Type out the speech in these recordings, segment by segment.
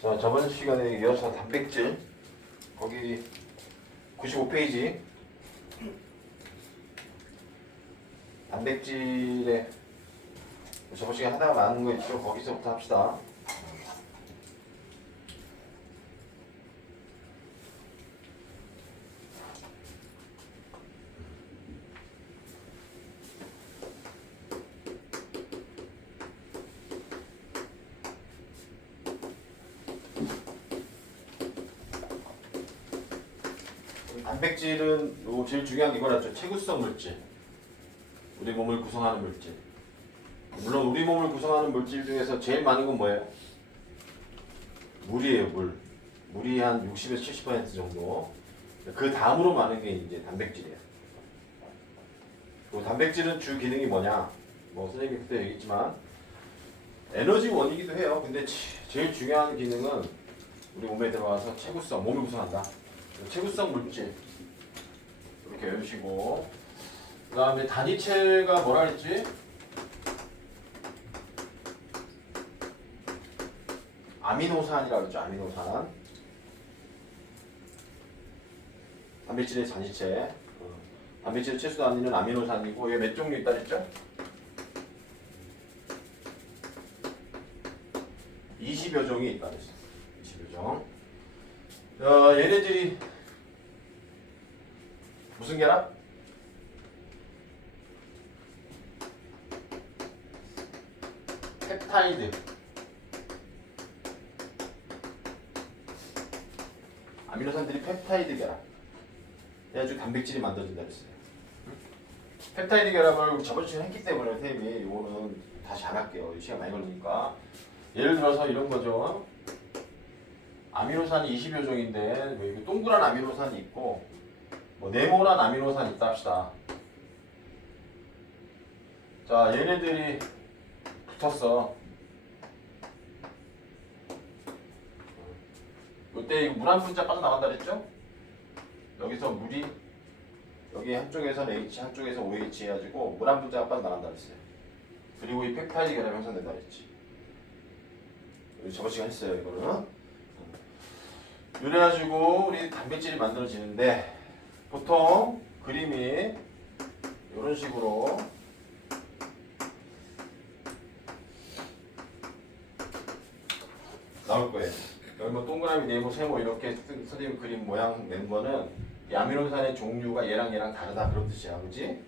자, 저번 시간에 이어서 단백질 거기 95페이지 단백질에 저번 시간에 하다가 많은 거 있죠. 거기서부터 합시다. 단백질은 요 제일 중요한 게 이거라죠. 체구성 물질. 우리 몸을 구성하는 물질. 물론 우리 몸을 구성하는 물질 중에서 제일 많은 건 뭐예요? 물이에요, 물. 물이 한 60에서 70% 정도. 그 다음으로 많은 게 이제 단백질이에요. 그 단백질은 주 기능이 뭐냐? 뭐 선생님이 그때 얘기했지만 에너지 원이기도 해요. 근데 제일 중요한 기능은 우리 몸에 들어와서 체구성, 몸을 구성한다. 체구성 물질 이렇게 외우시고, 그 다음에 단위체가 뭐라 그랬지? 아미노산이라고 했죠. 아미노산. 단백질의 단위체. 단백질의 최소 단위는 아미노산이고, 이게 몇 종류 있다 그랬죠? 20여 종이 있다 그랬어. 20여 종. 얘네들이 무슨 결합? 펩타이드. 아미노산들이 펩타이드 결합. 그래가지고 단백질이 만들어진다 그랬어요. 펩타이드 결합을 저번 시간에 했기 때문에 선생님이 이거는 다시 안 할게요. 시간 많이 걸리니까. 예를 들어서 이런 거죠. 아미노산이 20여 종인데 여기 동그란 아미노산이 있고 뭐 네모난 아미노산이 있다 합시다. 자, 얘네들이 붙었어. 이때 물 한 분자 빠져나간다 그랬죠? 여기서 물이 여기 한쪽에서는 H 한쪽에서 OH 해가지고 물 한 분자가 빠져나간다 그랬어요. 그리고 이 펩타이드 결합이 형성된다 그랬지. 우리 저번 시간 했어요 이거는. 이래가지고 우리 단백질이 만들어지는데 보통 그림이 이런 식으로 나올 거예요. 여기 뭐 동그라미, 네모, 세모 이렇게 선생님 그림 모양 낸 거는 이 아미노산의 종류가 얘랑 다르다 그런 뜻이야, 그렇지?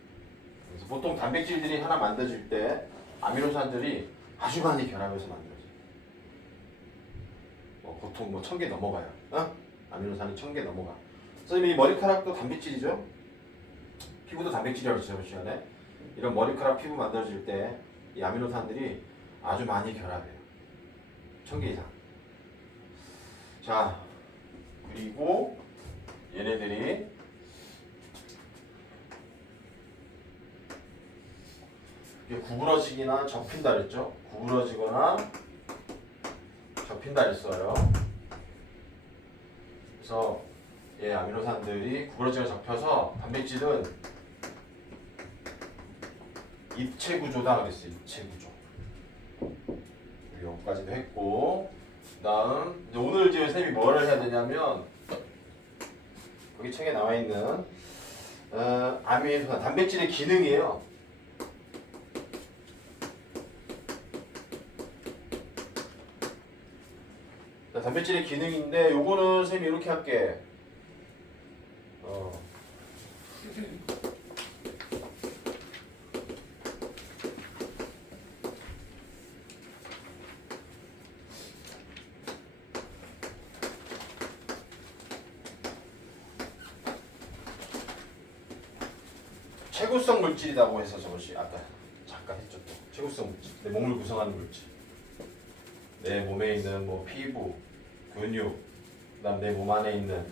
그래서 보통 단백질들이 하나 만들어질 때 아미노산들이 아주 많이 결합해서 만들어져. 보통 뭐 1000개 넘어가요. 어? 아미노산이 1000개 넘어가. 선생님이 머리카락도 단백질이죠? 피부도 단백질이라고 했죠, 저번 시간에. 이런 머리카락 피부 만들어질 때 이 아미노산들이 아주 많이 결합해요. 1000개 이상. 자, 그리고 얘네들이 구부러지기나 접힌다 그랬죠? 구부러지거나 접힌다 그랬어요. 그래서 아미노산들이 구부러지거나 접혀서 단백질은 입체 구조다 그랬어요. 입체 구조. 여기까지도 했고, 그다음 오늘 이제 선생님이 뭐를 해야 되냐면 거기 책에 나와 있는 아미노산 단백질의 기능이에요. 단백질의 기능인데 요거는 선생님이 이렇게 할게. 체구성 물질이라고 해서 저것이 아까 잠깐 했죠. 또 체구성 물질, 내 몸을 구성하는 물질. 내 몸에 있는 뭐 피부, 근육, 그다음 내 몸 안에 있는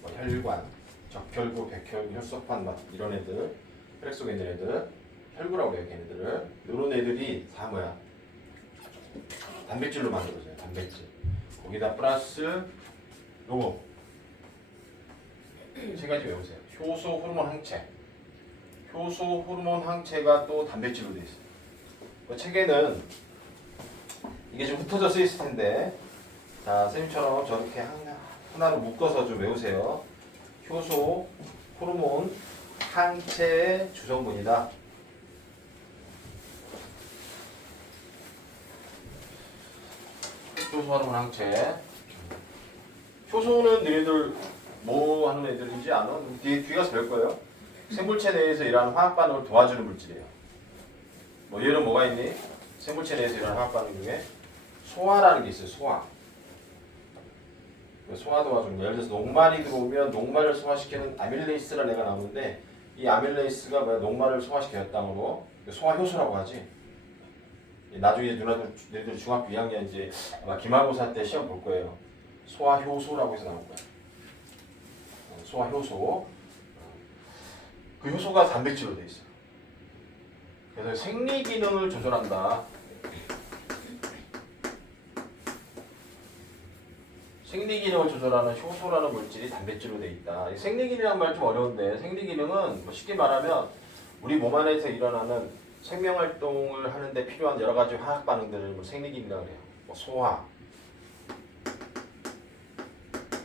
뭐 혈관, 적혈구, 백혈구, 혈소판 막 이런 애들, 혈액 속에 있는 애들, 혈구라고 해요, 걔네들을. 이런 애들이 다 뭐야? 단백질로 만들어져요. 단백질. 거기다 플러스 요거 세 가지 외우세요. 효소, 호르몬, 항체. 효소, 호르몬, 항체가 또 단백질로 되어 있어요. 책에는 이게 좀 흩어져 쓰여 있을 텐데 자, 쌤처럼 저렇게 하나로 묶어서 좀 외우세요. 효소, 호르몬, 항체의 주성분이다. 효소, 호르몬, 항체. 효소는 너희들 뭐 하는 애들인지 아나? 뒤에 가서 배울 거예요. 생물체 내에서 일하는 화학 반응을 도와주는 물질이에요. 뭐 얘는 뭐가 있니? 생물체 내에서 일하는 화학 반응 중에 소화라는 게 있어요. 소화. 소화 도와주는 거. 예를 들어서 녹말이 들어오면 녹말을 소화시키는 아밀레이스라는 애가 나오는데 이 아밀레이스가 뭐야? 녹말을 소화시켜요. 땅으로. 소화 효소라고 하지. 나중에 너희들 중학교 2학년 이제 아마 기말고사 때 시험 볼 거예요. 소화 효소라고 해서 나올 거야. 소화 효소. 그 효소가 단백질로 돼 있어. 그래서 생리 기능을 조절한다. 생리 기능을 조절하는 효소라는 물질이 단백질로 돼 있다. 생리 기능이란 말 좀 어려운데 생리 기능은 뭐 쉽게 말하면 우리 몸 안에서 일어나는 생명 활동을 하는데 필요한 여러 가지 화학 반응들을 뭐 생리 기능이라고 해요. 뭐 소화,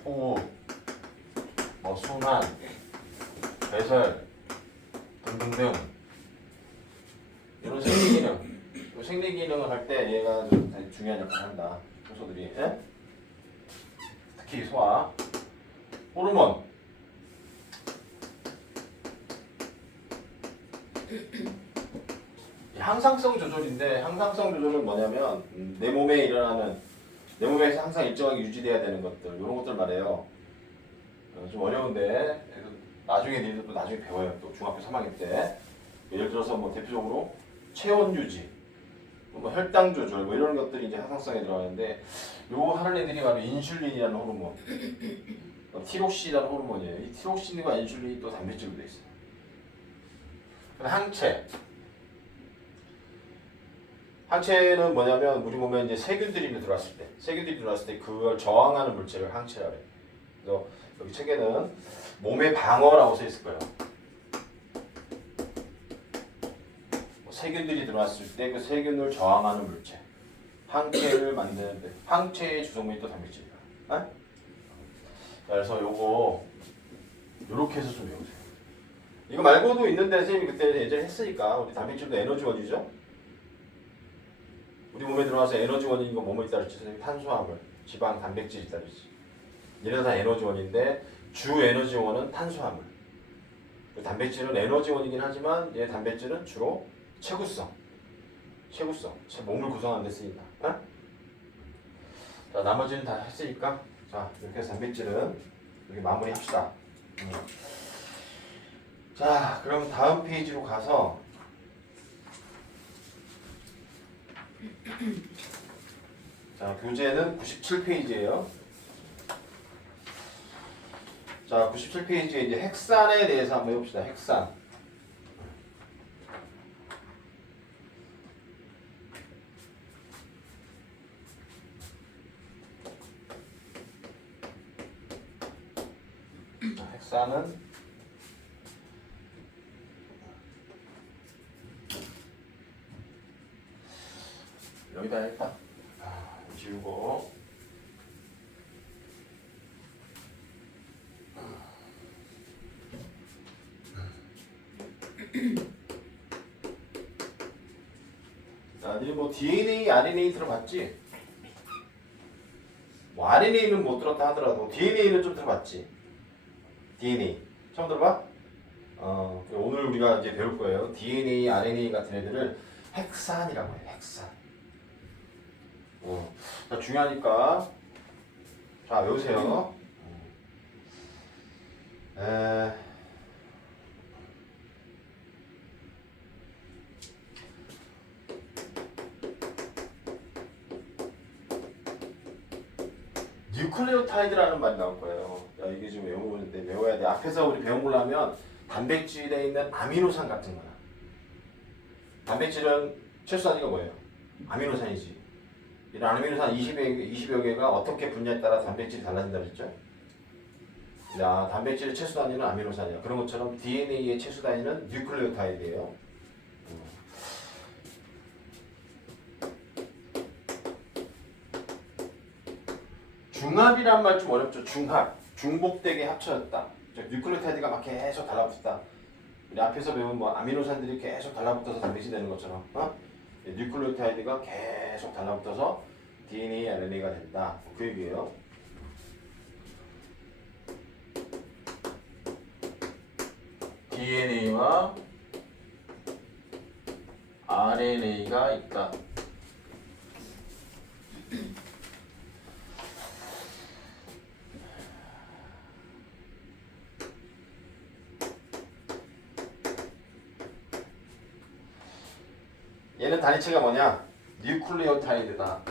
호흡, 뭐 순환, 배설 등등등 이런 생리 기능. 생리 기능을 할 때 얘가 좀 되게 중요한 역할을 한다. 효소들이. 예? 특히 소화, 호르몬. 항상성 조절인데 항상성 조절은 뭐냐면 내 몸에 몸에서 항상 일정하게 유지돼야 되는 것들 이런 것들 말해요. 좀 어려운데 나중에 너희들도 나중에 배워요. 또 중학교 3학년 때 예를 들어서 뭐 대표적으로 체온 유지, 뭐 혈당 조절 뭐 이런 것들이 이제 항상성에 들어가는데 요 하는 애들이 바로 인슐린이라는 호르몬, 티록신이라는 호르몬이에요. 이 티록신과 인슐린이 또 단백질로 돼 있어요. 항체. 항체는 뭐냐면 우리 몸에 이제 세균들이 들어왔을 때 그걸 저항하는 물질을 항체라고 해요. 그래서 여기 책에는 몸의 방어라고 써 있을 거예요. 세균들이 들어왔을 때 그 세균을 저항하는 물질, 항체를 만드는데 항체의 주성분이 또 단백질이다. 어? 그래서 요거 요렇게 해서 좀 외우세요. 이거 말고도 있는데 선생님이 그때 예전에 했으니까 우리 단백질도 에너지원이죠. 우리 몸에 들어와서 에너지원인 거 뭐뭐 있다 그랬지? 선생님 탄수화물, 지방, 단백질 있다 그랬지. 얘네가 다 에너지원인데 주 에너지원은 탄수화물. 단백질은 에너지원이긴 하지만 얘 단백질은 주로 체구성, 몸을 구성하는 데 쓰인다. 어? 자, 나머지는 다 했으니까 자 이렇게 해서 단백질은 이렇게 마무리합시다. 자, 그럼 다음 페이지로 가서 자, 교재는 97페이지예요. 자, 97페이지에 이제 핵산에 대해서 한번 해봅시다. 핵산. 자, 핵산은 여기다 일단 지우고 자, 니네 뭐 DNA, RNA 들어봤지? 뭐 RNA는 못 들었다 하더라도 DNA는 좀 들어봤지? DNA 처음 들어봐? 오늘 우리가 이제 배울 거예요. DNA, RNA 같은 애들을 핵산이라고 해요. 핵산. 자, 중요하니까 자 외우세요. 뉴클레오타이드라는 말이 나올 거예요. 야, 이게 좀 외워야 돼. 앞에서 우리 배운 걸로 하면 단백질에 있는 아미노산 같은 거야. 단백질은 최소 단위가 뭐예요? 아미노산이지. 이런 아미노산 20여 개가 어떻게 분야에 따라 단백질이 달라진다 그랬죠? 야, 단백질의 최소 단위는 아미노산이야. 그런 것처럼 DNA의 최소 단위는 뉴클레오타이드예요. 중합이란 말 좀 어렵죠. 중합, 중복되게 합쳐졌다. 뉴클레오타이드가 막 계속 달라붙다. 우리 앞에서 배운 뭐 아미노산들이 계속 달라붙어서 단백질 되는 것처럼, 뉴클레오타이드가 계속 달라붙어서 DNA, RNA가 된다. 그 얘기예요. DNA와 RNA가 있다. 얘는 단위체가 뭐냐? 뉴클레오타이드다.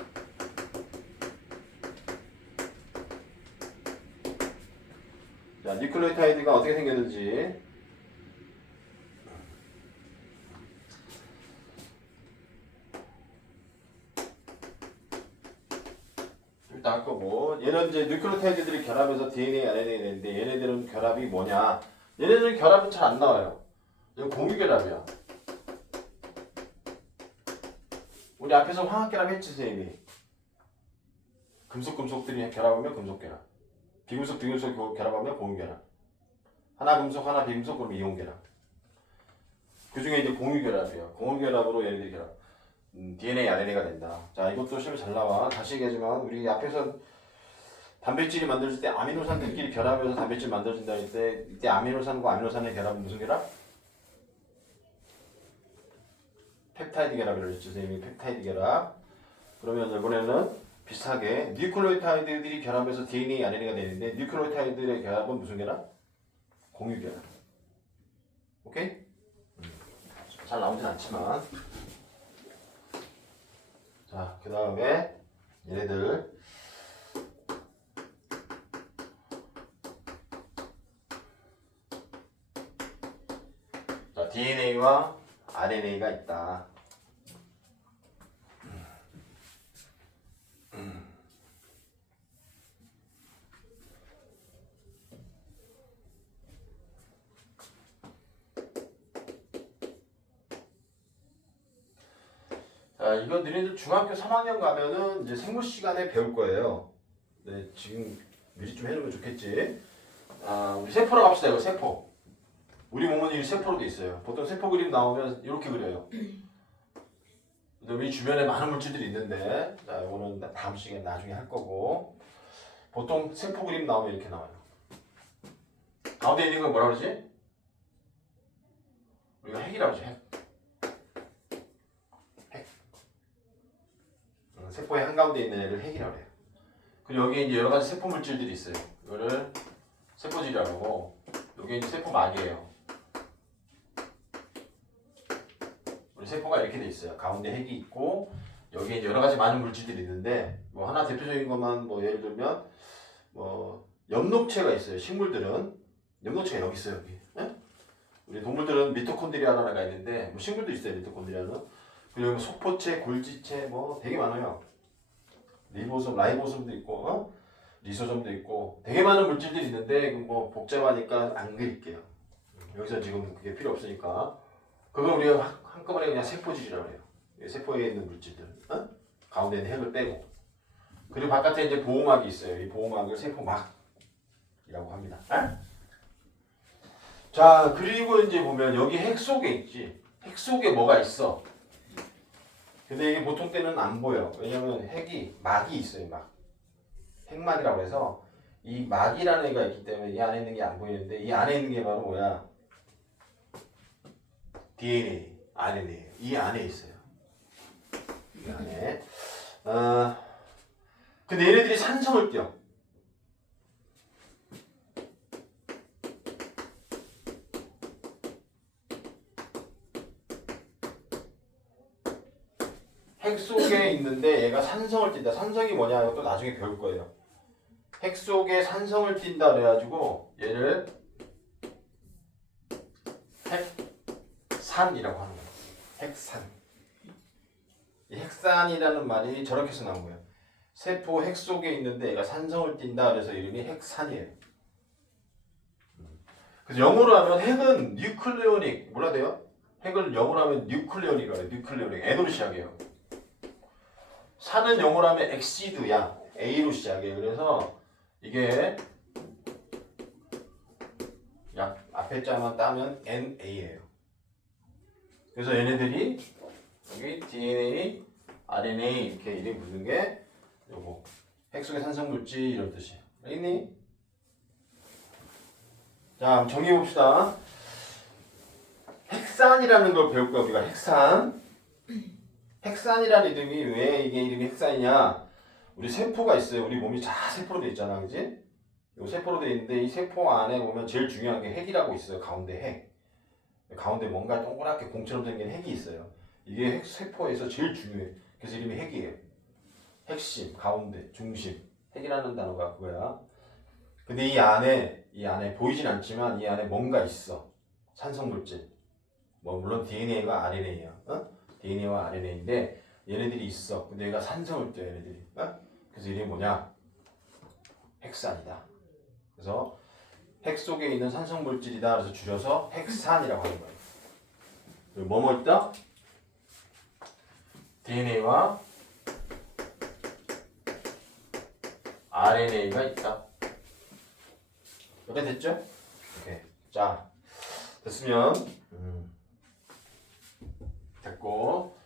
자, 뉴클레오타이드가 어떻게 생겼는지 일단 할 거고, 얘는 이제 뉴클레오타이드들이 결합해서 DNA, RNA 되는데 얘네들은 결합이 뭐냐? 얘네들은 결합은 잘 안 나와요. 이건 공유결합이야. 우리 앞에서 화학결합 했지, 선생님이. 금속들이 결합하면 금속결합. 비금속 결합하면 공유결합. 하나 금속, 하나 비금속, 그럼 이온결합. 그 중에 이제 공유결합이에요. 공유결합으로 얘네들이 결합. DNA, RNA가 된다. 자, 이것도 시험에 잘 나와. 다시 얘기하지만, 우리 앞에서 단백질이 만들어질 때 아미노산들끼리 결합해서 단백질 만들어진다 할 때, 이때 아미노산과 아미노산의 결합은 무슨 결합? 펩타이드 결합이라고 했죠. 선생님이 펩타이드 결합. 그러면 이번에는 비슷하게 뉴클레오타이드들이 결합해서 DNA, RNA가 되는데 뉴클레오타이드의 결합은 무슨 결합? 공유 결합. 오케이? 잘 나오진 않지만. 자, 그 다음에 얘네들 자, DNA와 RNA가 있다. 자, 이거 너희들 중학교 3학년 가면은 이제 생물 시간에 배울 거예요. 네, 지금 미리 좀 해놓으면 좋겠지. 우리 세포로 갑시다. 이거 세포. 우리 몸은 이 세포로 돼 있어요. 보통 세포 그림 나오면 이렇게 그려요. 우리 주변에 많은 물질들이 있는데, 자, 이거는 다음 시간에 나중에 할 거고, 보통 세포 그림 나오면 이렇게 나와요. 가운데 있는 건 뭐라 그러지? 우리가 핵이라고 그러지, 핵. 세포의 한가운데 있는 애를 핵이라고 해요. 그리고 여기 이제 여러 가지 세포 물질들이 있어요. 이거를 세포질이라고 하고, 여기 이제 세포막이에요. 우리 세포가 이렇게 돼 있어요. 가운데 핵이 있고, 여기에 이제 여러 가지 많은 물질들이 있는데, 뭐 하나 대표적인 것만 뭐 예를 들면, 뭐 엽록체가 있어요. 식물들은 엽록체가 여기 있어요. 여기. 네? 우리 동물들은 미토콘드리아라가 있는데, 뭐 식물도 있어요. 미토콘드리아는. 그리고 속포체, 골지체 뭐 되게 많아요. 리보솜, 라이보솜도 있고, 리소솜도 있고 되게 많은 물질들이 있는데 뭐 복잡하니까 안 그릴게요. 여기서 지금 그게 필요 없으니까 그걸 우리가 한꺼번에 그냥 세포질이라고 해요. 세포에 있는 물질들, 가운데 있는 핵을 빼고. 그리고 바깥에 이제 보호막이 있어요. 이 보호막을 세포막이라고 합니다. 자, 그리고 이제 보면 여기 핵 속에 있지. 핵 속에 뭐가 있어. 근데 이게 보통 때는 안 보여. 왜냐면 핵이 막이 있어요. 막 핵막이라고 해서 이 막이라는 애가 있기 때문에 이 안에 있는 게 안 보이는데 이 안에 있는 게 바로 뭐야? DNA, RNA. 이 안에 있어요. 이 안에. 근데 얘네들이 산성을 띄어. 핵 속에 있는데 얘가 산성을 띈다. 산성이 뭐냐? 이것도 나중에 배울 거예요. 핵 속에 산성을 띈다 그래가지고 얘를 핵산이라고 하는 거예요. 핵산. 이 핵산이라는 말이 저렇게 해서 나온 거예요. 세포 핵 속에 있는데 얘가 산성을 띈다 그래서 이름이 핵산이에요. 그래서 영어로 하면 핵은 뉴클레오닉 뭐라 돼요? 핵을 영어로 하면 뉴클레오닉이라고 해요. 뉴클레오닉. N으로 시작해요. 산은 영어로 하면 엑시드야. A로 시작해. 그래서 이게 약 앞에 자만 따면 NA예요. 그래서 얘네들이 여기 DNA, RNA 이렇게 이름 붙는 게 요거 핵 속의 산성물질 이런 뜻이에요. 알겠니? 자, 정리해 봅시다. 핵산이라는 걸 배울 거야 우리가. 핵산. 핵산이라는 이름이 왜 이게 이름이 핵산이냐? 우리 세포가 있어요. 우리 몸이 다 세포로 돼 있잖아, 그지? 요 세포로 돼 있는데 이 세포 안에 보면 제일 중요한 게 핵이라고 있어요. 가운데 핵. 가운데 뭔가 동그랗게 공처럼 생긴 핵이 있어요. 이게 핵 세포에서 제일 중요해. 그래서 이름이 핵이에요. 핵심, 가운데, 중심. 핵이라는 단어가 그거야. 근데 이 안에 보이진 않지만 이 안에 뭔가 있어. 산성물질. 뭐 물론 DNA가 RNA야. 어? DNA와 RNA인데 얘네들이 있어. 근데 얘가 산성을 떼요, 얘네들이. 어? 그래서 이름이 뭐냐? 핵산이다. 그래서 핵 속에 있는 산성물질이다. 그래서 줄여서 핵산이라고 하는 거예요. 뭐뭐 있다? DNA와 RNA가 있다. 이렇게 됐죠? 오케이. 자, 됐으면 됐고,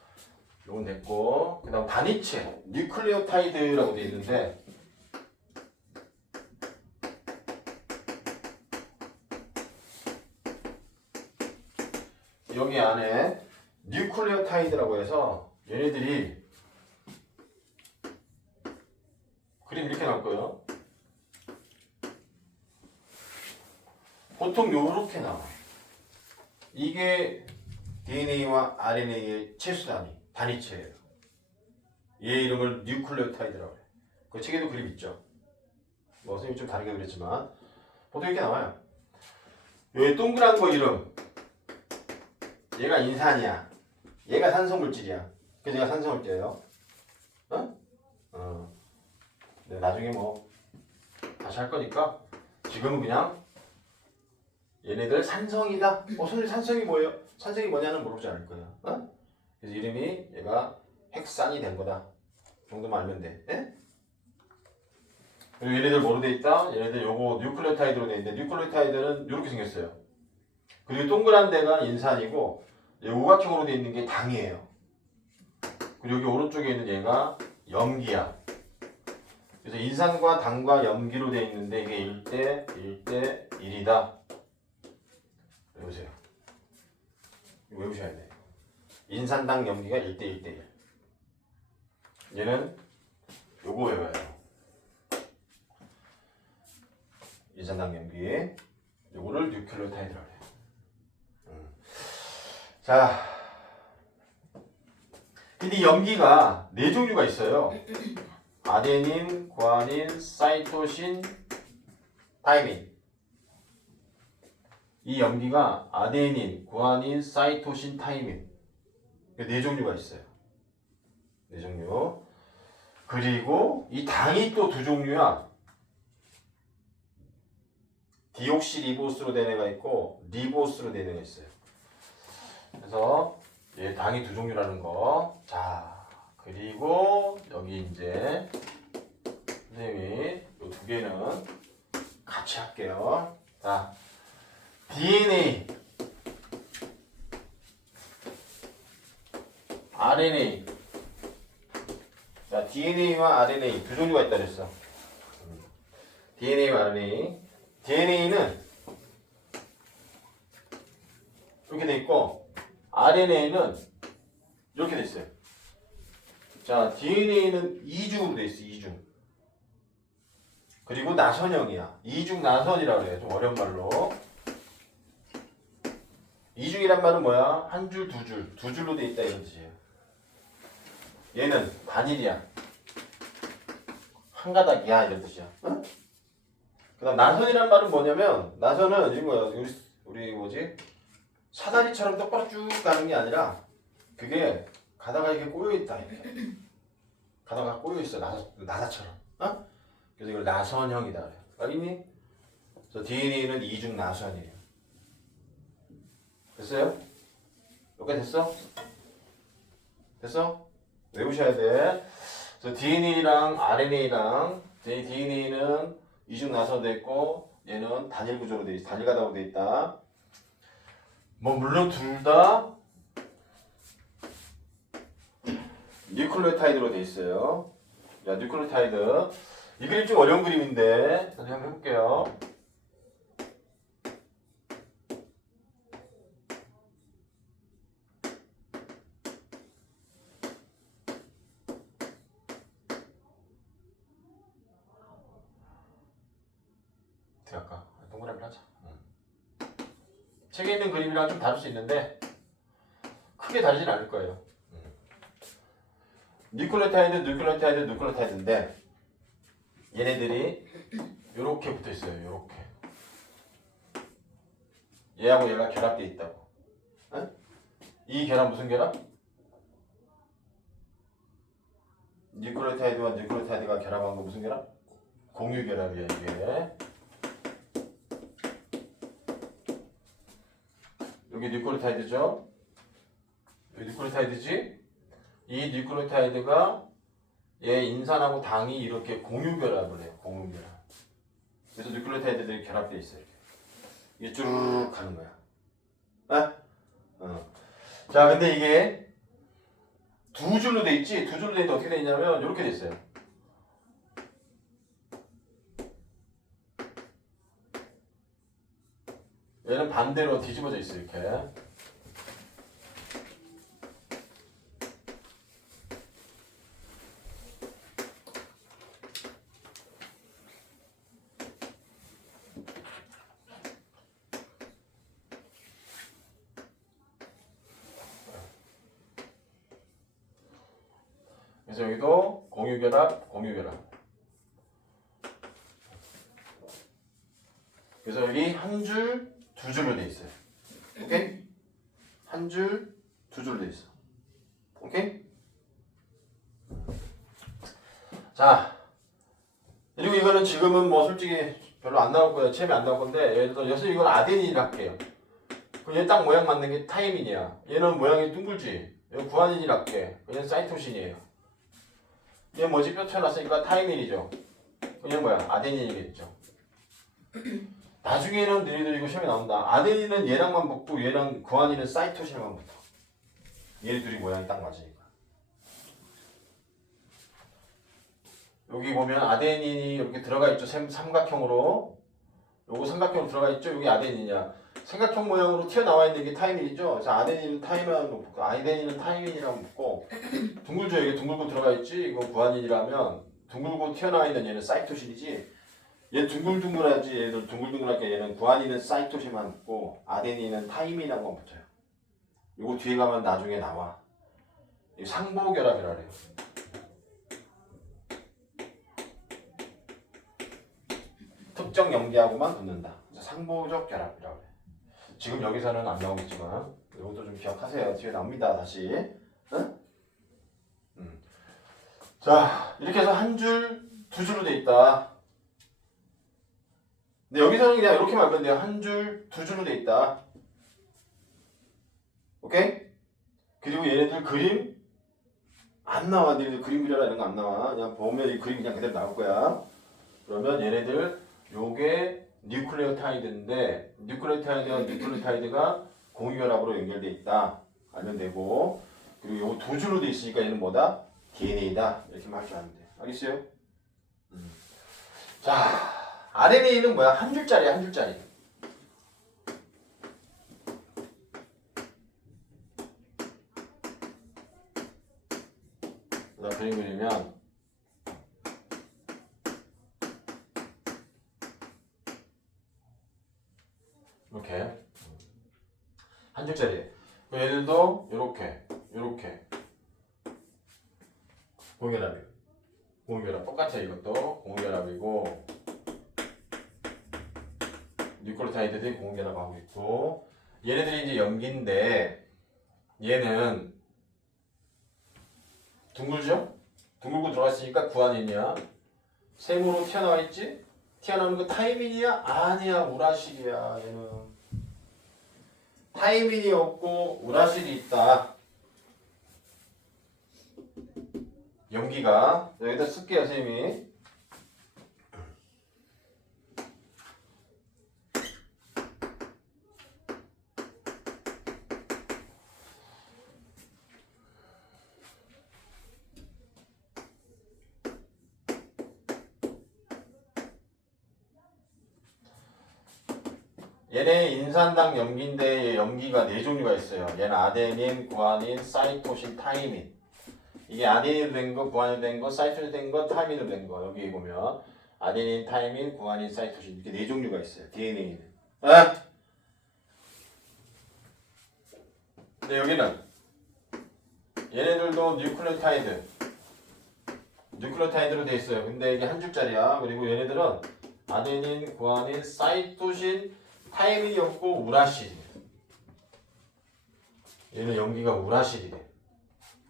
이건 됐고, 그 다음 단위체, 뉴클레오타이드라고 되어 있는데 여기 안에 뉴클레오타이드라고 해서 얘네들이 그림 이렇게 나올 거예요. 보통 요렇게 나와. 이게 DNA와 RNA의 채수 단위체예요. 얘 이름을 뉴클레오타이드라고 해요. 그 책에도 그림 있죠. 뭐 선생님이 좀 다르게 그랬지만 보통 이렇게 나와요. 여기 동그란 거 이름, 얘가 인산이야. 얘가 산성물질이야. 그래서 얘가 산성을 떼요. 네, 나중에 뭐 다시 할 거니까 지금은 그냥 얘네들 산성이다. 선생님 산성이 뭐예요? 산성이 뭐냐는 물어보지 않을 거예요. 그래서 이름이 얘가 핵산이 된 거다. 정도만 알면 돼. 예? 그리고 얘네들 뭐로 돼 있다? 얘네들 요거 뉴클레오타이드로 돼 있는데 뉴클레오타이드는 이렇게 생겼어요. 그리고 동그란 데가 인산이고 우각형으로 돼 있는 게 당이에요. 그리고 여기 오른쪽에 있는 얘가 염기야. 그래서 인산과 당과 염기로 돼 있는데 이게 1대 1대 1이다. 외우세요. 이거 외우셔야 돼. 인산당 염기가 1대 1대 1. 얘는 요거 외워요. 인산당 염기. 요거를 뉴클레오타이드라고 해요. 자, 근데 이 염기가 네 종류가 있어요. 아데닌, 구아닌, 사이토신, 타이민. 이 염기가 아데닌, 구아닌, 사이토신, 타이민. 네 종류가 있어요. 네 종류. 그리고 이 당이 또 두 종류야. 디옥시리보스로 된 애가 있고 리보스로 된 애가 있어요. 그래서 얘 당이 두 종류라는 거. 자, 그리고 여기 이제 선생님이 이 두 개는 같이 할게요. 자, DNA, RNA. 자, DNA와 RNA 두 종류가 있다 그랬어. DNA와 RNA. DNA는 이렇게 돼 있고 RNA는 이렇게 돼 있어요. 자, DNA는 이중으로 돼 있어. 이중. 그리고 나선형이야. 이중 나선이라고 그래요. 좀 어려운 말로. 이중이란 말은 뭐야? 한 줄, 두 줄. 두 줄로 돼 있다 이런 뜻이에요. 얘는 단일이야. 한 가닥이야 이런 뜻이야. 응? 그 다음 나선이란 말은 뭐냐면 나선은 이거야. 우리 뭐지? 사다리처럼 똑바로 쭉 가는 게 아니라 그게 가다가 이렇게 꼬여있다 이렇게. 가다가 꼬여있어. 나사처럼. 그래서 이걸 나선형이다 그래. 알겠니? 그래서 DNA는 이중 나선이에요. 됐어요? 이렇게 됐어? 됐어? 외우셔야 돼. 그래서 DNA랑 RNA랑 DNA는 이중 나선으로 돼 있고 얘는 단일 구조로 돼 있어. 단일 가닥으로 돼 있다. 뭐 물론 둘 다 뉴클레오타이드로 돼 있어요. 야, 뉴클레오타이드. 이 그림 좀 어려운 그림인데 한번 해볼게요. 어떻게 할까? 동그라미를 하자. 책에 있는 그림이랑 좀 다를 수 있는데 크게 다르진 않을 거예요. 뉴클레오타이드인데 얘네들이 요렇게 붙어 있어요. 요렇게. 얘하고 얘가 결합되어 있다고. 응? 이 결합 무슨 결합? 뉴클레오타이드와 뉴클레오타이드가 결합한 거 무슨 결합? 공유 결합이야 이게. 여기 뉴클레오타이드죠? 여기 뉴클레오타이드지? 이 뉴클레오타이드가 얘 인산하고 당이 이렇게 공유 결합을 해요. 공유 결합. 그래서 뉴클레오타이드들이 결합되어 있어요. 이게 쭉 가는 거야. 자, 근데 이게 두 줄로 돼 있지? 두 줄로 돼 있는데 어떻게 돼 있냐면 이렇게 돼 있어요. 얘는 반대로 뒤집어져 있어요. 이렇게. 그래서 여기도 공유결합, 공유결합. 그래서 여기 한 줄, 두 줄로 돼 있어요. 오케이? 한 줄, 두 줄로 돼 있어. 오케이? 자, 그리고 이거는 지금은 뭐 솔직히 별로 안 나올 거예요. 체험이 안 나올 건데, 예를 들어, 여기서 이건 아데닌이라 할게요. 그럼 얘 딱 모양 맞는 게 타이민이야. 얘는 모양이 둥글지. 얘는 구아닌이라 할게. 얘는 사이토신이에요. 얘 뭐지? 뼈 튀어났으니까 타이민이죠. 얘는 뭐야? 아데닌이겠죠. 나중에는 너희들 이거 시험에 나온다. 아데닌은 얘랑만 붙고 얘랑 구아닌은 사이토신만 붙어. 얘 둘이 모양이 딱 맞으니까. 여기 보면 아데닌이 이렇게 들어가 있죠. 삼각형으로. 요거 삼각형으로 들어가 있죠. 여기 아데닌이야. 삼각형 모양으로 튀어나와 있는 게 타이민이죠. 그래서 아데닌은 타이민이라고 붙고 아데닌은 타이민이라고 붙고 둥글죠. 여기 둥글고 들어가 있지. 이거 구아닌이라면 둥글고 튀어나와 있는 얘는 사이토신이지. 얘 둥글둥글하지. 얘도 둥글둥글하게 얘는 구아닌은 사이토신만 붙고 아데닌은 타이민이라고 붙어요. 요거 뒤에 가면 나중에 나와. 이거 상보결합이라 그래요. 특정 염기하고만 붙는다. 그래서 상보적 결합이라고 해요. 지금 여기서는 안 나오겠지만 이것도 좀 기억하세요. 뒤에 나옵니다. 다시. 응? 자, 이렇게 해서 한 줄, 두 줄로 돼 있다. 근데 여기서는 그냥 이렇게 말하면 돼요. 한 줄, 두 줄로 돼 있다. 오케이? 그리고 얘네들 그림 안 나와. 얘네들 그림 그려라 이런 거 안 나와. 그냥 보면 이 그림 그냥 그대로 나올 거야. 그러면 얘네들 요게 뉴클레오타이드인데 뉴클레오타이드와 뉴클레오타이드가 공유결합으로 연결돼 있다. 알면 되고 그리고 요거 두 줄로 돼 있으니까 얘는 뭐다? DNA다. 이렇게만 할 줄 아면 돼. 알겠어요? 자, RNA는 뭐야? 한 줄짜리야, 한 줄짜리. 나 그림 그리면 이렇게 한 줄짜리. 얘들도 이렇게 공유결합이에요. 공유결합 똑같아. 이것도 공유결합이고 뉴클레오타이드들이 공유결합하고 있고 얘네들이 이제 염기인데 얘는 둥글죠? 둥글고 들어갔으니까 구아닌이야. 세모로 튀어나와 있지? 튀어나오는 거 타이민이야? 아니야, 우라실이야. 얘는 타이민이 없고 우라실이 있다. 염기가 여기다 쓸게요, 선생님이. 얘네 인산당 염기인데 염기가 네 종류가 있어요. 얘는 아데닌, 구아닌, 사이토신, 타이민. 이게 아데닌으로 된 거, 구아닌으로 된 거, 사이토신으로 된 거, 타이민으로 된 거. 여기 보면 아데닌, 타이민, 구아닌, 사이토신 이렇게 네 종류가 있어요. DNA는. 아? 근데 여기는 얘네들도 뉴클레오타이드로 돼 있어요. 근데 이게 한 줄짜리야. 그리고 얘네들은 아데닌, 구아닌, 사이토신, 타이민이 없고 우라실이에요. 얘는 염기가 우라실이래.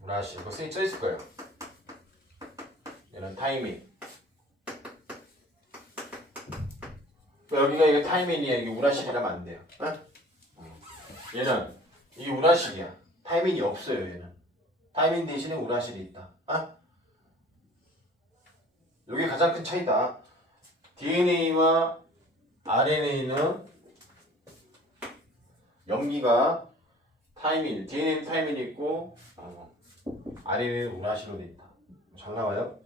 우라실. 이거 써 있을 거예요. 얘는 타이민. 여기가 이게 타이민이야. 이게 우라실이라면 안 돼요. 얘는 이게 우라실이야. 타이민이 없어요. 얘는. 타이민 대신에 우라실이 있다. 이게 가장 큰 차이다. DNA와 RNA는 염기가 타이민, DNA는 타이민이 있고 RNA는 우라실로 돼 있다. 잘 나와요?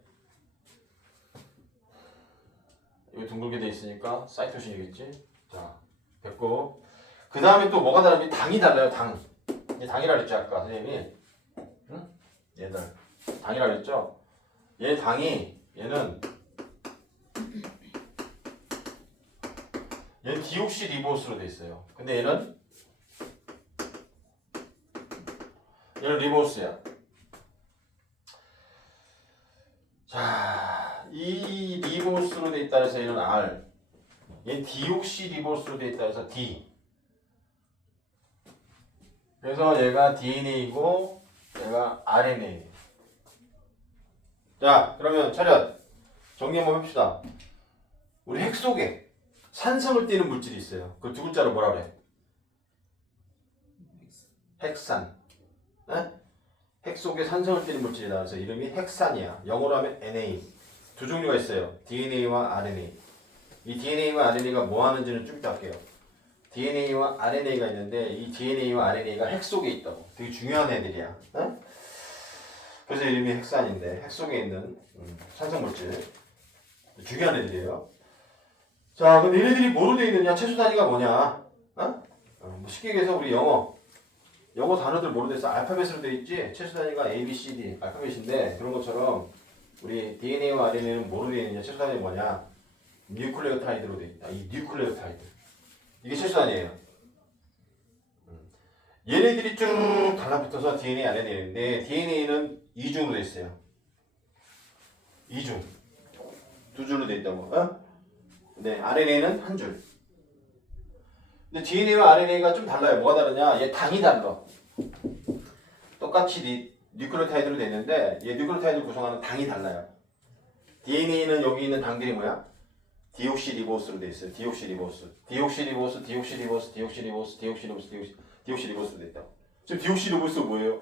여기 둥글게 돼 있으니까 사이토신이겠지? 자, 됐고. 그 다음에 또 뭐가 다르면 당이 달라요, 당. 이게 당이라 그랬죠, 아까 선생님이. 응? 얘들. 당이라 그랬죠? 얘 당이, 얘는 디옥시리보스로 돼 있어요. 근데 얘는 리보스야. 자, 이 리보스로 돼 있다 해서 얘는 R. 얘는 디옥시리보스로 돼 있다 해서 D. 그래서 얘가 DNA이고 얘가 RNA. 자, 그러면 차렷. 정리 한번 해봅시다. 우리 핵 속에 산성을 띠는 물질이 있어요. 그 두 글자로 뭐라 그래? 핵산. 에? 핵 속에 산성을 띠는 물질이 나와서 이름이 핵산이야. 영어로 하면 Na. 두 종류가 있어요. DNA와 RNA. 이 DNA와 RNA가 뭐 하는지는 좀 이따 할게요. DNA와 RNA가 있는데 이 DNA와 RNA가 핵 속에 있다고. 되게 중요한 애들이야. 에? 그래서 이름이 핵산인데 핵 속에 있는 산성 물질. 중요한 애들이에요. 자, 그럼 얘네들이 뭐로 되어 있느냐? 최소 단위가 뭐냐? 뭐 쉽게 얘기해서 우리 영어 단어들 뭐로 되어 있어? 알파벳으로 되어 있지? 최소 단위가 A, B, C, D 알파벳인데 그런 것처럼 우리 DNA와 RNA는 뭐로 되어 있느냐? 최소 단위가 뭐냐? 뉴클레오타이드로 되어 있다. 이 뉴클레오타이드. 이게 최소 단위예요. 얘네들이 쭉 달라붙어서 DNA, RNA인데 DNA는 2중으로 되어 있어요. 2중. 두 줄로 되어 있다고. 네, RNA는 한 줄. 근데 DNA와 RNA가 좀 달라요. 뭐가 다르냐? 얘 당이 달라. 똑같이 뉴클레오타이드로 되어 있는데 얘 뉴클레오타이드를 구성하는 당이 달라요. DNA는 여기 있는 당들이 뭐야? 디옥시리보스로 되어 있어요. 디옥시리보스로 되어 있다고. 지금 디옥시리보스가 뭐예요?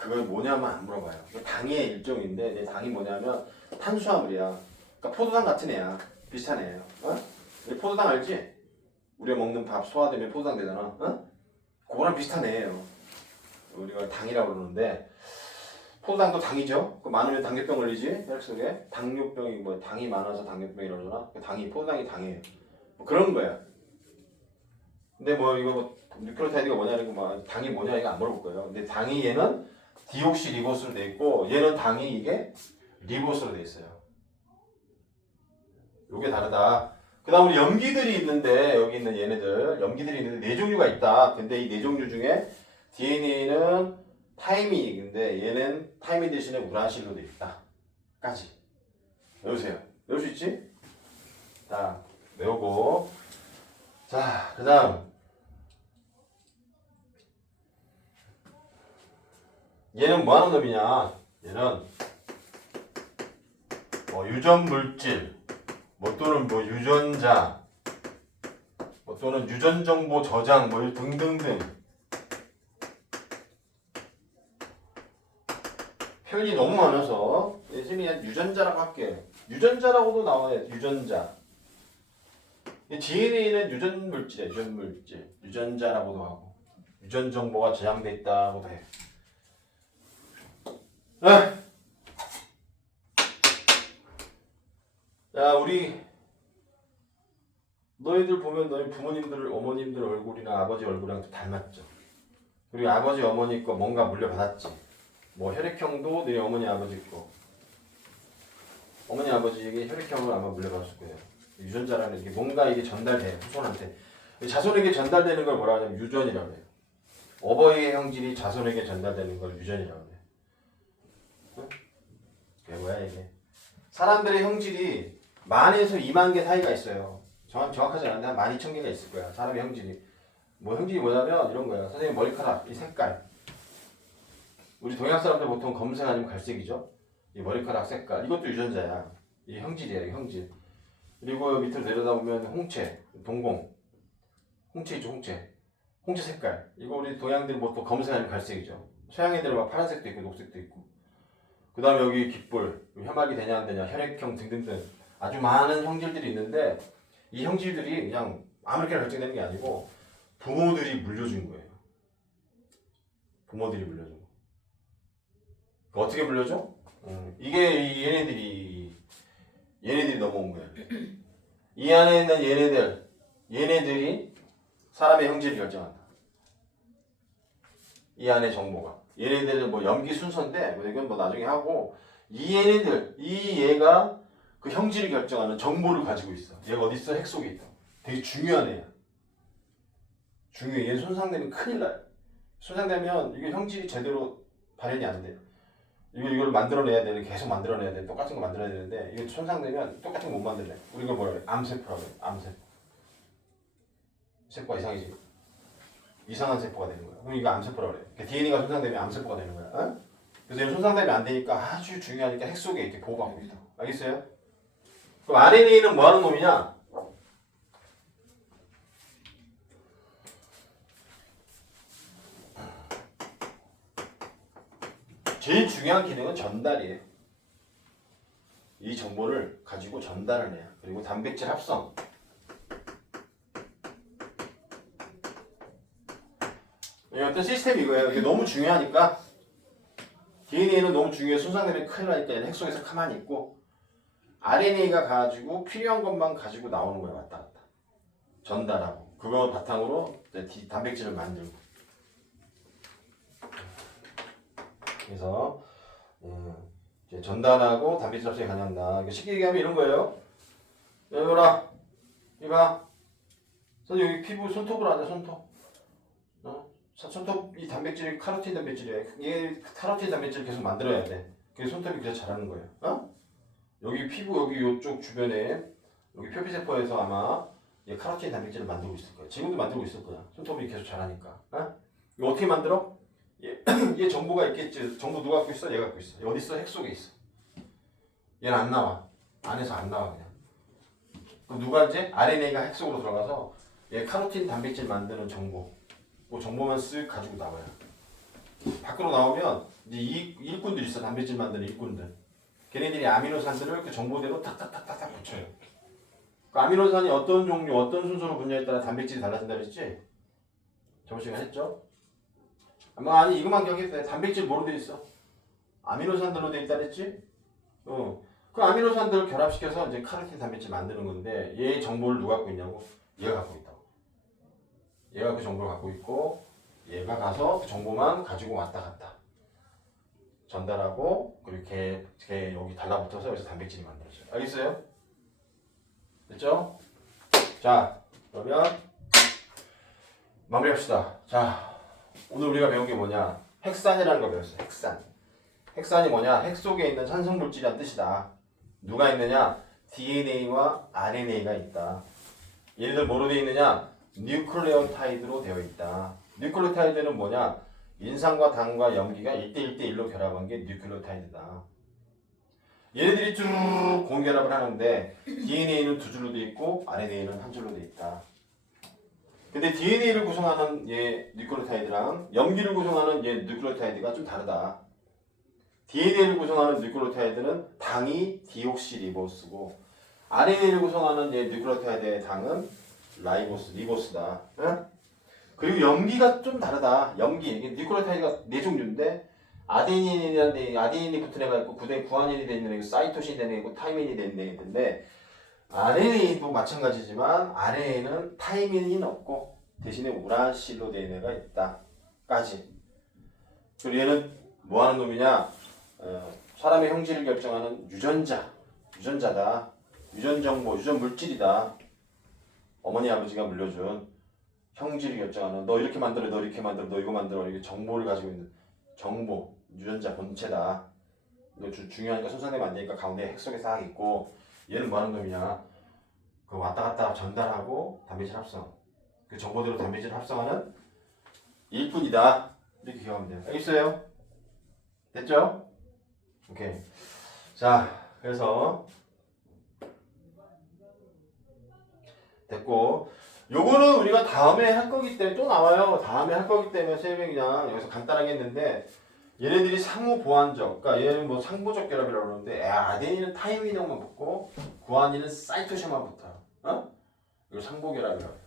그걸 뭐냐면 안 물어봐요. 당의 일종인데 내 당이 뭐냐면 탄수화물이야. 그러니까 포도당 같은 애야. 비슷한 애예요. 우리 포도당 알지? 우리가 먹는 밥 소화되면 포도당 되잖아. 그거랑 비슷한 애예요. 우리가 당이라고 그러는데 포도당도 당이죠. 그 많으면 당뇨병 걸리지. 혈액 속에 당뇨병이 뭐 당이 많아서 당뇨병이라고 그러나? 포도당이 당이에요. 뭐 그런 거야. 근데 뭐 이거 뭐 뉴클레오타이드가 뭐냐 이거 뭐 당이 뭐냐 이거 안 물어볼 거예요. 근데 당이 얘는 디옥시리보스로 돼 있고 얘는 당이 이게 리보스로 돼 있어요. 요게 다르다. 그 다음 우리 염기들이 있는데 여기 있는 얘네들 염기들이 있는데 네 종류가 있다. 근데 이 네 종류 중에 DNA는 타이민인데 얘는 타이민 대신에 우라실로 돼 있다. 까지. 외우세요. 외울 수 있지? 자, 외우고. 자, 그 다음 얘는 뭐 하는 놈이냐? 얘는 유전 물질 뭐 또는 뭐 유전자 뭐 또는 유전 정보 저장 뭐 등등등 표현이 너무 많아서 선생님이 유전자라고 할게요. 유전자라고도 나와요. 유전자. DNA는 유전 물질이에요. 유전 물질. 유전자라고도 하고 유전 정보가 저장돼 있다고도 해요. 자, 우리 너희들 보면 너희 부모님들, 어머님들 얼굴이나 아버지 얼굴이랑 닮았죠. 그리고 아버지, 어머니 거 뭔가 물려받았지. 뭐 혈액형도 너희 어머니, 아버지 거. 어머니, 아버지에게 혈액형을 아마 물려받았을 거예요. 유전자라는 게 뭔가 이게 전달돼요. 후손한테. 자손에게 전달되는 걸 뭐라 하냐면 유전이라고 해요. 어버이의 형질이 자손에게 전달되는 걸 유전이라고 해요. 응? 그게 뭐야 이게? 사람들의 형질이 10,000에서 20,000개 사이가 있어요. 정확하지 않은데 한 12,000개가 있을 거야. 사람의 형질이. 뭐 형질이 뭐냐면 이런 거야. 선생님 머리카락, 이 색깔. 우리 동양 사람들 보통 검은색 아니면 갈색이죠. 이 머리카락 색깔. 이것도 유전자야. 이 형질이야. 이 형질. 그리고 밑으로 내려다보면 홍채, 동공. 홍채 있죠, 홍채. 홍채 색깔. 이거 우리 동양들 보통 검은색 아니면 갈색이죠. 서양 애들은 막 파란색도 있고 녹색도 있고. 그 다음에 여기 귓볼, 혐악이 되냐 안 되냐, 혈액형 등등등. 아주 많은 형질들이 있는데 이 형질들이 그냥 아무렇게나 결정되는 게 아니고 부모들이 물려준 거예요. 부모들이 물려준 거. 어떻게 물려줘? 이게 얘네들이 넘어온 거예요. 이 안에 있는 얘네들이 사람의 형질을 결정한다. 이 안에 정보가. 얘네들은 뭐 염기 순서인데 뭐 이건 뭐 나중에 하고 얘가 그 형질을 결정하는 정보를 가지고 있어. 얘가 어디 있어? 핵 속에 있다. 되게 중요한 애야. 중요해. 얘 손상되면 큰일 나요. 손상되면 이게 형질이 제대로 발현이 안 돼요. 이걸 만들어내야 되는, 계속 만들어내야 돼. 똑같은 거 만들어야 되는데 이게 손상되면 똑같은 거 못 만들래. 우리가 뭐라 그래? 암세포라고 해. 암세포. 세포가 이상이지. 이상한 세포가 되는 거야. 그럼 이거 암세포라고 그래. 그러니까 DNA가 손상되면 암세포가 되는 거야. 어? 그래서 얘는 손상되면 안 되니까 아주 중요하니까 핵 속에 이렇게 보호받고 있다. 알겠어요? 그럼 RNA는 뭐 하는 놈이냐? 제일 중요한 기능은 전달이에요. 이 정보를 가지고 전달을 해요. 그리고 단백질 합성. 어떤 시스템이 이거예요. 이게 너무 중요하니까 DNA는 너무 중요해. 손상되면 큰일 나니까 얘는 핵 속에서 가만히 있고 RNA가 가지고 필요한 것만 가지고 나오는 거예요. 왔다 갔다. 전달하고 그거 바탕으로 단백질을 만들고. 그래서 이제 전달하고 단백질 합성이 가능하다. 쉽게 얘기하면 이런 거예요. 여보라, 이봐. 선생님 여기 피부 손톱으로 하자. 손톱. 손톱 이 단백질이 카로틴 단백질이에요. 얘 카로틴 단백질을 계속 만들어야 돼. 그게 손톱이 그래서 잘하는 거예요. 여기 피부 여기 이쪽 주변에 여기 표피세포에서 아마 얘 카로틴 단백질을 만들고 있을 거야. 지금도 만들고 있을 거야. 손톱이 계속 잘하니까. 이거 어떻게 만들어? 얘 정보가 있겠지. 정보 누가 갖고 있어? 얘가 갖고 있어. 얘 어디 있어? 핵 속에 있어. 얘는 안 나와. 안에서 안 나와 그냥. 그럼 누가 이제 RNA가 핵 속으로 들어가서 얘 카로틴 단백질 만드는 정보. 그 정보만 쓱 가지고 나와요. 밖으로 나오면 이제 일꾼들 있어. 단백질 만드는 일꾼들. 걔네들이 아미노산들을 그 정보대로 탁탁탁탁 붙여요. 그 아미노산이 어떤 종류, 어떤 순서로 분야에 따라 단백질이 달라진다 그랬지? 저번 시간에 했죠? 아니 이것만 기억해도 돼. 단백질 뭐로 돼 있어? 아미노산들로 돼 있다 그랬지? 그 아미노산들을 결합시켜서 이제 카로틴 단백질 만드는 건데 얘의 정보를 누가 갖고 있냐고? 얘가 갖고 있다고. 얘가 그 정보를 갖고 있고 얘가 가서 그 정보만 가지고 왔다 갔다 전달하고 그리고 걔 여기 달라붙어서 여기서 단백질이 만들어져요. 알겠어요? 됐죠? 자 그러면 마무리합시다. 자 오늘 우리가 배운 게 뭐냐? 핵산이라는 거 배웠어요. 핵산. 핵산이 뭐냐? 핵 속에 있는 산성물질이란 뜻이다. 누가 있느냐? DNA와 RNA가 있다. 얘네들 뭐로 되어 있느냐? 뉴클레오타이드로 되어 있다. 뉴클레오타이드는 뭐냐? 인산과 당과 염기가 1대1대1로 결합한 게 뉴클레오타이드다. 얘네들이 쭉 공결합을 하는데 DNA는 두 줄로 되어 있고 RNA는 한 줄로 되어 있다. 근데 DNA를 구성하는 얘 뉴클레오타이드랑 염기를 구성하는 얘 뉴클레오타이드가 좀 다르다. DNA를 구성하는 뉴클레오타이드는 당이 디옥시리보스고 RNA를 구성하는 뉴클레오타이드의 당은 리보스다. 응? 그리고 염기가 좀 다르다. 염기 이게 뉴클레오타이드가 네 종류인데 아데닌이 붙은 애가 있고 구안인이 되는 애고 사이토신이 되는 애고 타이민이 되는 애가 있는데 RNA도 마찬가지지만 RNA는 타이민이 없고 대신에 우란실로 되는 애가 있다까지. 그리고 얘는 뭐 하는 놈이냐? 사람의 형질을 결정하는 유전자다. 유전 정보, 유전 물질이다. 어머니 아버지가 물려준 형질을 결정하는 너 이렇게 만들어, 너 이렇게 만들어, 너 이거 만들어 이게 정보를 가지고 있는 정보, 유전자 본체다. 이거 중요하니까 손상되면 안 되니까 가운데 핵 속에 싹 있고 얘는 뭐 하는 놈이냐? 그 왔다 갔다 전달하고 단백질 합성. 그 정보대로 단백질 합성하는 일꾼이다. 이렇게 기억하면 돼요. 알겠어요? 됐죠? 오케이. 자, 그래서 됐고 요거는 우리가 다음에 할 거기 때문에 또 나와요. 다음에 할 거기 때문에 쌤이 그냥 여기서 간단하게 했는데 얘네들이 상호 보완적, 그러니까 얘는 뭐 상보적 결합이라고 그러는데 아데닌은 타이민형만 붙고 구안인은 사이토신만 붙어요. 어? 이거 상보 결합이라고 해요.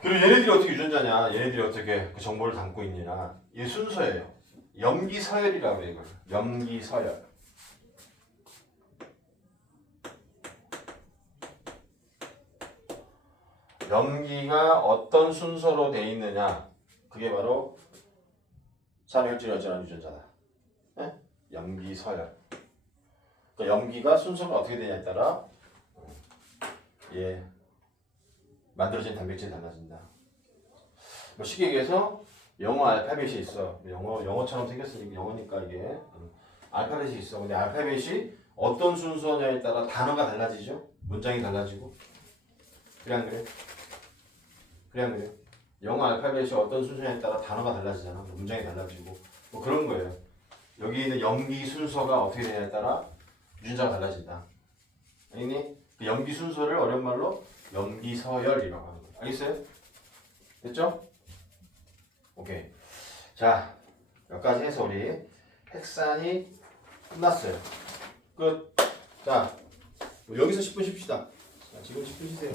그리고 얘네들이 어떻게 유전자냐? 얘네들이 어떻게 그 정보를 담고 있느냐? 이 순서예요. 염기서열이라고 해요. 이걸 염기서열. 염기가 어떤 순서로 돼 있느냐? 그게 바로 산혈질을 결정하는 유전자다. 네? 염기서열. 그러니까 염기가 순서가 어떻게 되냐에 따라 만들어진 단백질이 달라진다. 뭐 쉽게 얘기해서 영어 알파벳이 있어. 영어처럼 생겼으니까 영어니까 이게 알파벳이 있어. 근데 알파벳이 어떤 순서냐에 따라 단어가 달라지죠. 문장이 달라지고. 그래 안 그래? 그래 안 그래? 영어 알파벳이 어떤 순서냐에 따라 단어가 달라지잖아. 문장이 달라지고. 뭐 그런 거예요. 여기 있는 염기 순서가 어떻게 되냐에 따라 유전자가 달라진다. 알겠니? 그 염기 순서를 어려운 말로 염기서열이라고 하는 거예요. 알겠어요? 됐죠? 오케이. 자, 여기까지 해서 우리 핵산이 끝났어요. 끝. 자, 여기서 10분 쉽시다. 자, 지금 10분 쉬세요.